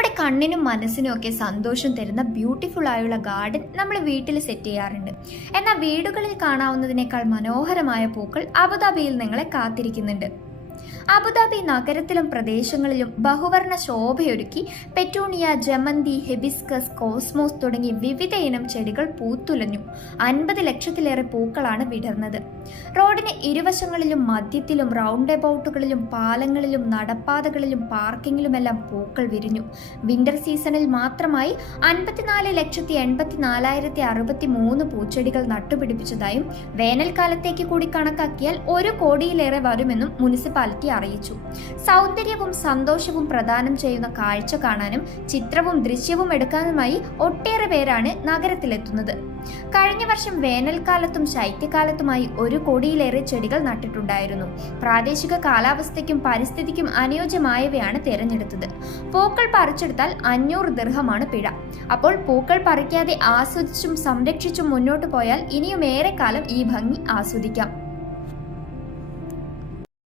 നമ്മുടെ കണ്ണിനും മനസ്സിനും ഒക്കെ സന്തോഷം തരുന്ന ബ്യൂട്ടിഫുൾ ആയുള്ള ഗാർഡൻ നമ്മൾ വീട്ടിൽ സെറ്റ് ചെയ്യാറുണ്ട്. എന്നാൽ വീടുകളിൽ കാണാവുന്നതിനേക്കാൾ മനോഹരമായ പൂക്കൾ അബുദാബിയിൽ നിങ്ങളെ കാത്തിരിക്കുന്നുണ്ട്. അബുദാബി നഗരത്തിലും പ്രദേശങ്ങളിലും ബഹുവർണ്ണ ശോഭയൊരുക്കി പെറ്റൂണിയ, ജമന്തി, ഹെബിസ്കസ്, കോസ്മോസ് തുടങ്ങി വിവിധ ഇനം ചെടികൾ പൂത്തുലഞ്ഞു. 50 ലക്ഷത്തിലേറെ പൂക്കളാണ് വിടർന്നത്. റോഡിന് ഇരുവശങ്ങളിലും മധ്യത്തിലും റൗണ്ട് എബൌട്ടുകളിലും പാലങ്ങളിലും നടപ്പാതകളിലും പാർക്കിങ്ങിലുമെല്ലാം പൂക്കൾ വിരിഞ്ഞു. വിന്റർ സീസണിൽ മാത്രമായി 54,84,063 പൂച്ചെടികൾ നട്ടുപിടിപ്പിച്ചതായും വേനൽക്കാലത്തേക്ക് കൂടി കണക്കാക്കിയാൽ 1 കോടിയിലേറെ വരുമെന്നും മുനിസിപ്പാലിറ്റി അറിയിച്ചു. സൗന്ദര്യവും സന്തോഷവും പ്രദാനം ചെയ്യുന്ന കാഴ്ച കാണാനും ചിത്രവും ദൃശ്യവും എടുക്കാനുമായി ഒട്ടേറെ പേരാണ് നഗരത്തിലെത്തുന്നത്. കഴിഞ്ഞ വർഷം വേനൽക്കാലത്തും ശൈത്യകാലത്തുമായി 1 കോടിയിലേറെ ചെടികൾ നട്ടിട്ടുണ്ടായിരുന്നു. പ്രാദേശിക കാലാവസ്ഥയ്ക്കും പരിസ്ഥിതിക്കും അനുയോജ്യമായവയാണ് തിരഞ്ഞെടുത്തത്. പൂക്കൾ പറിച്ചെടുത്താൽ 500 ദിർഹമാണ് പിഴ. അപ്പോൾ പൂക്കൾ പറിക്കാതെ ആസ്വദിച്ചും സംരക്ഷിച്ചും മുന്നോട്ട് പോയാൽ ഇനിയും ഏറെ കാലം ഈ ഭംഗി ആസ്വദിക്കാം.